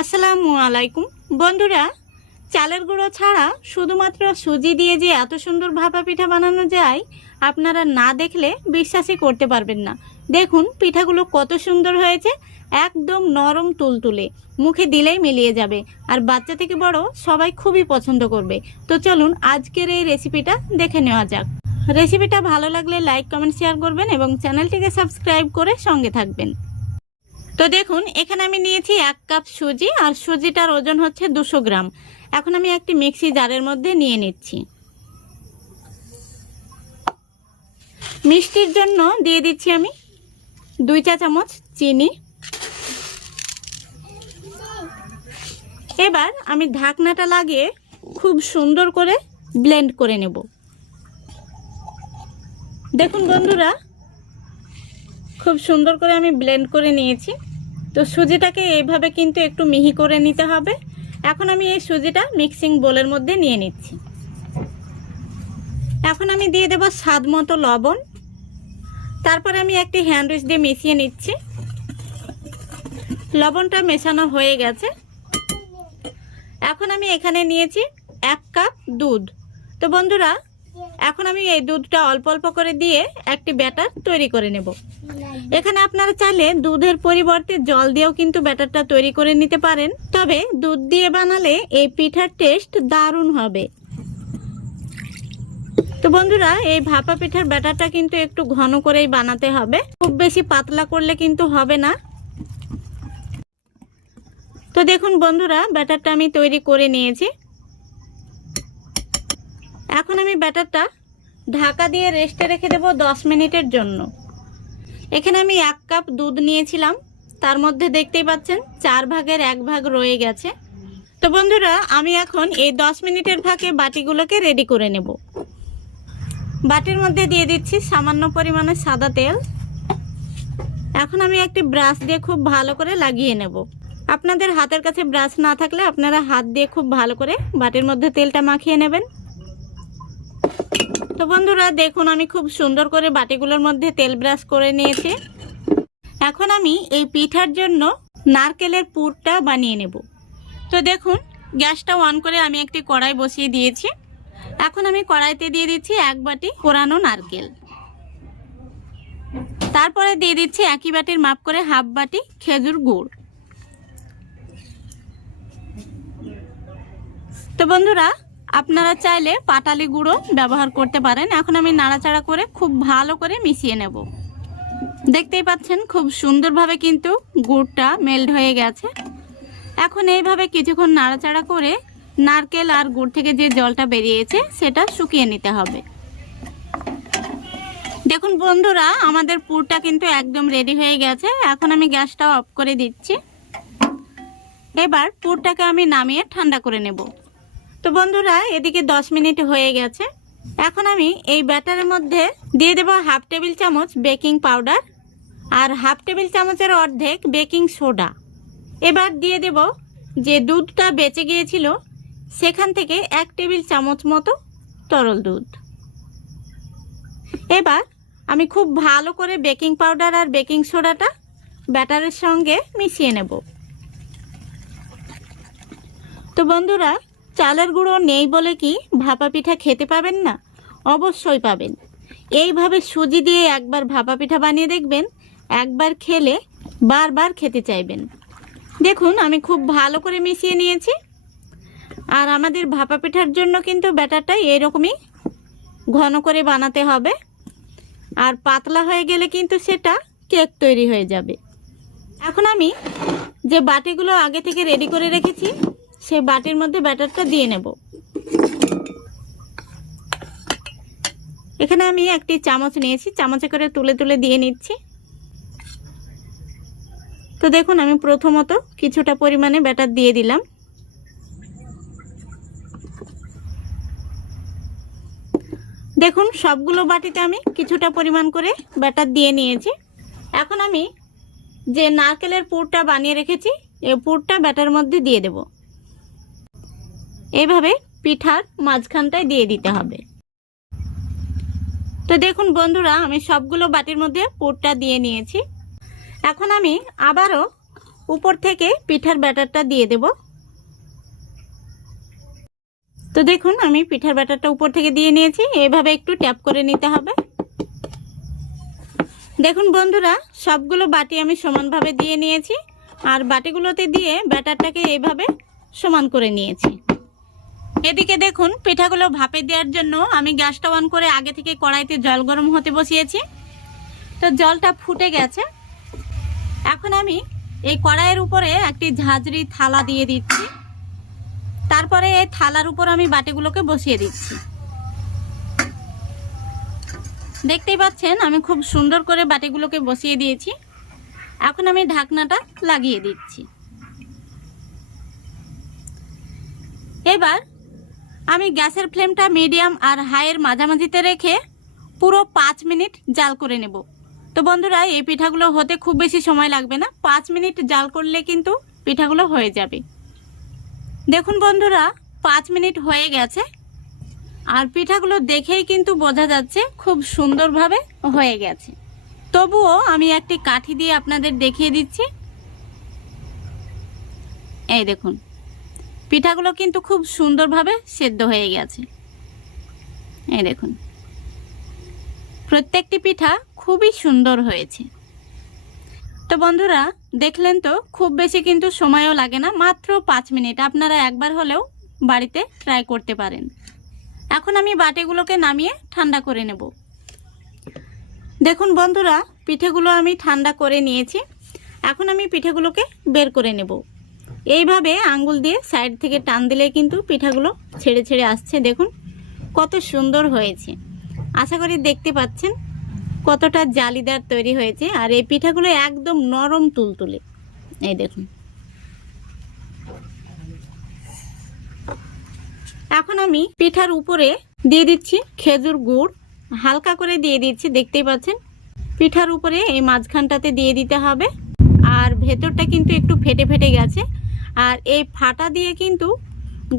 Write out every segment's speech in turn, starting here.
আসসালামু আলাইকুম বন্ধুরা, চালের গুঁড়ো ছাড়া শুধুমাত্র সুজি দিয়ে যে এত সুন্দর ভাপা পিঠা বানানো যায় আপনারা না দেখলে বিশ্বাসই করতে পারবেন না। দেখুন পিঠাগুলো কত সুন্দর হয়েছে, একদম নরম তুলতুলে, মুখে দিলেই মিলিয়ে যাবে আর বাচ্চা থেকে বড় সবাই খুবই পছন্দ করবে। তো চলুন আজকের এই রেসিপিটা দেখে নেওয়া যাক। রেসিপিটা ভালো লাগলে লাইক কমেন্ট শেয়ার করবেন এবং চ্যানেলটিকে সাবস্ক্রাইব করে সঙ্গে থাকবেন। তো দেখুন এখানে আমি নিয়েছি 1 কাপ সুজি আর সুজিটার ওজন হচ্ছে 200 গ্রাম। এখন আমি একটি মিক্সি জারের মধ্যে নিয়ে নিচ্ছি। মিষ্টির জন্য দিয়ে দিচ্ছি আমি 2 চা চামচ চিনি। এবার আমি ঢাকনাটা লাগিয়ে খুব সুন্দর করে ব্লেন্ড করে নেব। দেখুন বন্ধুরা, খুব সুন্দর করে আমি ব্লেন্ড করে নিয়েছি। তো সুজিটাকে এইভাবে কিন্তু একটু মিহি করে নিতে হবে। এখন আমি এই সুজিটা মিক্সিং বোলের মধ্যে নিয়ে নিচ্ছি। এখন আমি দিয়ে দেব স্বাদ মতো লবণ। তারপরে আমি একটি হ্যান্ড উইচ দিয়ে মিশিয়ে নিচ্ছি। লবণটা মেশানো হয়ে গেছে। এখন আমি এখানে নিয়েছি 1 কাপ দুধ। তো বন্ধুরা, এখন আমি এই দুধটা অল্প অল্প করে দিয়ে একটি ব্যাটার তৈরি করে নেব। এখানে আপনারা চাইলে দুধের পরিবর্তে জল দিয়েও কিন্তু ব্যাটারটা তৈরি করে নিতে পারেন, তবে দুধ দিয়ে বানালে এই পিঠার টেস্ট দারুণ হবে। তো বন্ধুরা, এই ভাপা পিঠার ব্যাটারটা কিন্তু একটু ঘন করেই বানাতে হবে, খুব বেশি পাতলা করলে কিন্তু হবে না। তো দেখুন বন্ধুরা, ব্যাটারটা আমি তৈরি করে নিয়েছি। এখন আমি ব্যাটারটা ঢাকা দিয়ে রেস্টে রেখে দেব 10 মিনিটের জন্য। এখানে আমি 1 কাপ দুধ নিয়েছিলাম, তার মধ্যে দেখতেই পাচ্ছেন 4 ভাগের 1 ভাগ রয়ে গেছে। তো বন্ধুরা, আমি এখন এই 10 মিনিটের ফাঁকে বাটিগুলোকে রেডি করে নেব। বাটির মধ্যে দিয়ে দিচ্ছি সামান্য পরিমাণে সাদা তেল। এখন আমি একটি ব্রাশ দিয়ে খুব ভালো করে লাগিয়ে নেব। আপনাদের হাতের কাছে ব্রাশ না থাকলে আপনারা হাত দিয়ে খুব ভালো করে বাটির মধ্যে তেলটা মাখিয়ে নেবেন। তো বন্ধুরা দেখুন, আমি খুব সুন্দর করে বাটিগুলোর মধ্যে তেল ব্রাশ করে নিয়েছি। এখন আমি এই পিঠার জন্য নারকেলের পুরটা বানিয়ে নেব। তো দেখুন, গ্যাসটা অন করে আমি একটি কড়াই বসিয়ে দিয়েছি। এখন আমি কড়াইতে দিয়ে দিচ্ছি 1 বাটি কোরানো নারকেল। তারপরে দিয়ে দিচ্ছি একই বাটির মাপ করে হাফ বাটি খেজুর গুড়। তো বন্ধুরা, আপনারা চাইলে পাটালি গুঁড়ো ব্যবহার করতে পারেন। এখন আমি নাড়াচাড়া করে খুব ভালো করে মিশিয়ে নেব। দেখতেই পাচ্ছেন খুব সুন্দরভাবে কিন্তু গুড়টা মেল্ট হয়ে গেছে। এখন এইভাবে কিছুক্ষণ নাড়াচাড়া করে নারকেল আর গুড় থেকে যে জলটা বেরিয়েছে সেটা শুকিয়ে নিতে হবে। দেখুন বন্ধুরা, আমাদের পুরটা কিন্তু একদম রেডি হয়ে গেছে। এখন আমি গ্যাসটা অফ করে দিচ্ছি। এবার পুরটাকে আমি নামিয়ে ঠান্ডা করে নেব। তো বন্ধুরা, এদিকে 10 মিনিট হয়ে গেছে। এখন আমি এই ব্যাটারের মধ্যে দিয়ে দেব হাফ টেবিল চামচ বেকিং পাউডার আর হাফ টেবিল চামচের অর্ধেক বেকিং সোডা। এবার দিয়ে দেব যে দুধটা বেঁচে গিয়েছিল সেখান থেকে 1 টেবিল চামচ মতো তরল দুধ। এবার আমি খুব ভালো করে বেকিং পাউডার আর বেকিং সোডাটা ব্যাটারের সঙ্গে মিশিয়ে নেব। তো বন্ধুরা, চালের গুঁড়ো নেই বলে কি ভাপা পিঠা খেতে পাবেন না? অবশ্যই পাবেন। এইভাবে সুজি দিয়ে একবার ভাপা পিঠা বানিয়ে দেখবেন, একবার খেলে বারবার খেতে চাইবেন। দেখুন আমি খুব ভালো করে মিশিয়ে নিয়েছি। আর আমাদের ভাপা পিঠার জন্য কিন্তু ব্যাটারটা এরকমই ঘন করে বানাতে হবে, আর পাতলা হয়ে গেলে কিন্তু সেটা কেক তৈরি হয়ে যাবে। এখন আমি যে বাটিগুলো আগে থেকে রেডি করে রেখেছি সেই বাটির মধ্যে ব্যাটারটা দিয়ে নেব। এখানে আমি একটি চামচ নিয়েছি, চামচে করে তুলে তুলে দিয়ে নিচ্ছি। তো দেখুন, আমি প্রথমত কিছুটা পরিমাণে ব্যাটার দিয়ে দিলাম। দেখুন সবগুলো বাটিতে আমি কিছুটা পরিমাণ করে ব্যাটার দিয়ে নিয়েছি। এখন আমি যে নারকেলের পুরটা বানিয়ে রেখেছি এই পুরটা ব্যাটার মধ্যে দিয়ে দেব। এইভাবে পিঠার মাঝখানটায় দিয়ে দিতে হবে। তো দেখুন বন্ধুরা, আমি সবগুলো বাটির মধ্যে পুরটা দিয়ে নিয়েছি। এখন আমি আবারও উপর থেকে পিঠার ব্যাটারটা দিয়ে দেব। তো দেখুন আমি পিঠার ব্যাটারটা উপর থেকে দিয়ে নিয়েছি, এভাবে একটু ট্যাপ করে নিতে হবে। দেখুন বন্ধুরা, সবগুলো বাটি আমি সমানভাবে দিয়ে নিয়েছি, আর বাটিগুলোতে দিয়ে ব্যাটারটাকে এইভাবে সমান করে নিয়েছি। এদিকে দেখুন পিঠাগুলো ভাপে দেওয়ার জন্য আমি গ্যাসটা অন করে আগে থেকে কড়াইতে জল গরম হতে বসিয়েছি। তো জলটা ফুটে গেছে। এখন আমি এই কড়াইয়ের উপরে একটি ঝাঁঝরি থালা দিয়ে দিচ্ছি। তারপরে এই থালার উপর আমি বাটিগুলোকে বসিয়ে দিচ্ছি। দেখতেই পাচ্ছেন আমি খুব সুন্দর করে বাটিগুলোকে বসিয়ে দিয়েছি। এখন আমি ঢাকনাটা লাগিয়ে দিচ্ছি। এবার আমি গ্যাসের ফ্লেমটা মিডিয়াম আর হাইয়ের মাঝামাঝিতে রেখে পুরো 5 মিনিট জাল করে নেব। তো বন্ধুরা, এই পিঠাগুলো হতে খুব বেশি সময় লাগবে না, 5 মিনিট জাল করলে কিন্তু পিঠাগুলো হয়ে যাবে। দেখুন বন্ধুরা, 5 মিনিট হয়ে গেছে, আর পিঠাগুলো দেখেই কিন্তু বোঝা যাচ্ছে খুব সুন্দরভাবে হয়ে গেছে। তবুও আমি একটি কাঠি দিয়ে আপনাদের দেখিয়ে দিচ্ছি। এই দেখুন পিঠাগুলো কিন্তু খুব সুন্দরভাবে সেদ্ধ হয়ে গেছে। এই দেখুন প্রত্যেকটি পিঠা খুবই সুন্দর হয়েছে। তো বন্ধুরা দেখলেন তো, খুব বেশি কিন্তু সময়ও লাগে না, মাত্র 5 মিনিট। আপনারা একবার হলেও বাড়িতে ট্রাই করতে পারেন। এখন আমি বাটিগুলোকে নামিয়ে ঠান্ডা করে নেব। দেখুন বন্ধুরা, পিঠেগুলো আমি ঠান্ডা করে নিয়েছি। এখন আমি পিঠেগুলোকে বের করে নেব। এইভাবে আঙ্গুল দিয়ে সাইড থেকে টান দিলে কিন্তু পিঠাগুলো ছেড়ে ছেড়ে আসছে। দেখুন কত সুন্দর হয়েছে। আশা করি দেখতে পাচ্ছেন কতটা জালিদার তৈরি হয়েছে, আর এই পিঠাগুলো একদম নরম তুলতুলে। এই দেখুন। এখন আমি পিঠার উপরে দিয়ে দিচ্ছি খেজুর গুড়, হালকা করে দিয়ে দিচ্ছি। দেখতেই পাচ্ছেন পিঠার উপরে এই মাঝখানটাতে দিয়ে দিতে হবে, আর ভেতরটা কিন্তু একটু ফেটে ফেটে গেছে, আর এই ফাটা দিয়ে কিন্তু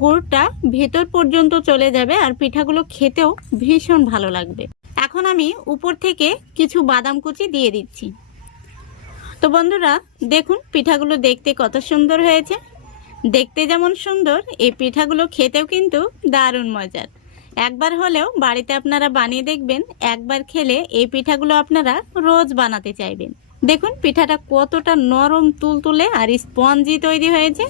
গুড়টা ভেতর পর্যন্ত চলে যাবে, আর পিঠাগুলো খেতেও ভীষণ ভালো লাগবে। এখন আমি উপর থেকে কিছু বাদাম কুচি দিয়ে দিচ্ছি। তো বন্ধুরা দেখুন পিঠাগুলো দেখতে কত সুন্দর হয়েছে। দেখতে যেমন সুন্দর, এই পিঠাগুলো খেতেও কিন্তু দারুণ মজার। একবার হলেও বাড়িতে আপনারা বানিয়ে দেখবেন, একবার খেলে এই পিঠাগুলো আপনারা রোজ বানাতে চাইবেন। দেখুন পিঠাটা কতটা নরম তুলতুলে আর স্পঞ্জি তৈরি হয়েছে।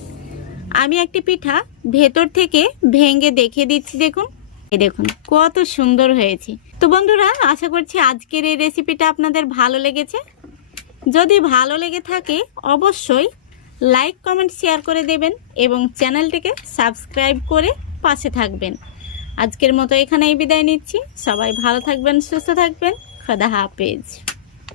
আমি একটি পিঠা ভেতর থেকে ভেঙে দেখিয়ে দিচ্ছি। দেখুন এই দেখুন কত সুন্দর হয়েছে। তো বন্ধুরা আশা করছি আজকের এই রেসিপিটা আপনাদের ভালো লেগেছে। যদি ভালো লেগে থাকে অবশ্যই লাইক কমেন্ট শেয়ার করে দেবেন এবং চ্যানেলটিকে সাবস্ক্রাইব করে পাশে থাকবেন। আজকের মতো এখানেই বিদায় নিচ্ছি। সবাই ভালো থাকবেন, সুস্থ থাকবেন। খোদা হাফেজ।